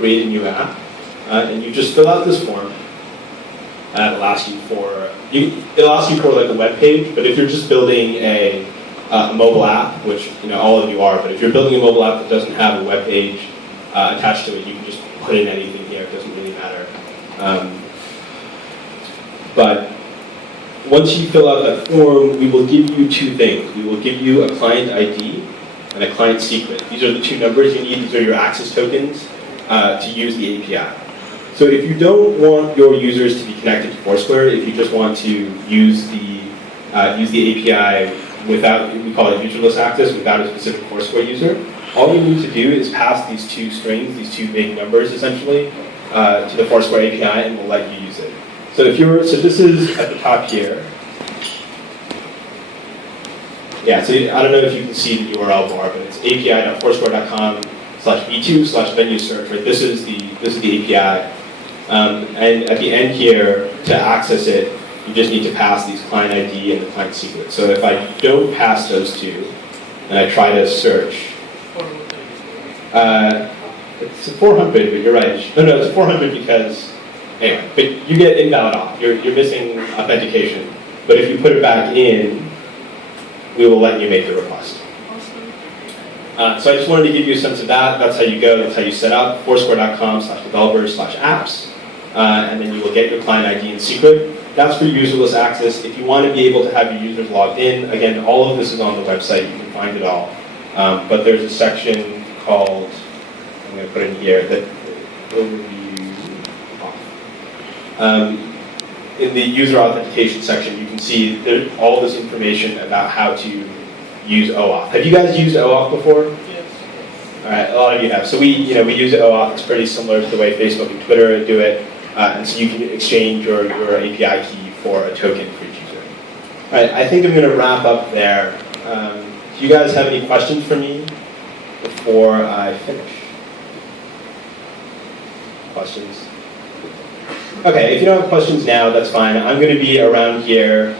create a new app, and you just fill out this form. It'll ask you for like a web page, but if you're just building a mobile app, which all of you are, but if you're building a mobile app that doesn't have a web page attached to it, you can just put in anything here. It doesn't really matter. But once you fill out that form, we will give you two things. We will give you a client ID and a client secret. These are the two numbers you need. These are your access tokens to use the API. So if you don't want your users to be connected to Foursquare, if you just want to use the API without, we call it userless access, without a specific Foursquare user, all you need to do is pass these two strings, these two big numbers essentially, to the Foursquare API, and we'll let you use it. So this is at the top here. Yeah, so I don't know if you can see the URL bar, but it's api.foursquare.com/v2/venue search. Right? This is the API. And at the end here, to access it, you just need to pass these client ID and the client secret. So if I don't pass those two, and I try to search, it's 400, but you're right. No, it's 400 because, anyway, but you get invalid auth. You're missing authentication. But if you put it back in, we will let you make the request. So I just wanted to give you a sense of that. That's how you go. That's how you set up. Foursquare.com/developers/apps. And then you will get your client ID and secret. That's for userless access. If you want to be able to have your users logged in, again, all of this is on the website. You can find it all. But there's a section called, I'm going to put in here, that overview off. In the user authentication section, you can see all this information about how to use OAuth. Have you guys used OAuth before? Yes. All right, a lot of you have. So we use OAuth. It's pretty similar to the way Facebook and Twitter do it. And so you can exchange your API key for a token for each user. All right, I think I'm going to wrap up there. Do you guys have any questions for me before I finish? Questions? Okay, if you don't have questions now, that's fine. I'm going to be around here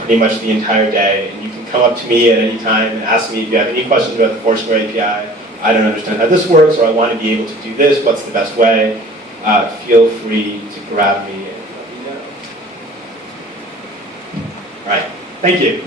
pretty much the entire day. And you can come up to me at any time and ask me if you have any questions about the Foursquare API. I don't understand how this works, or I want to be able to do this. What's the best way? Feel free to grab me and let me know. All right, thank you.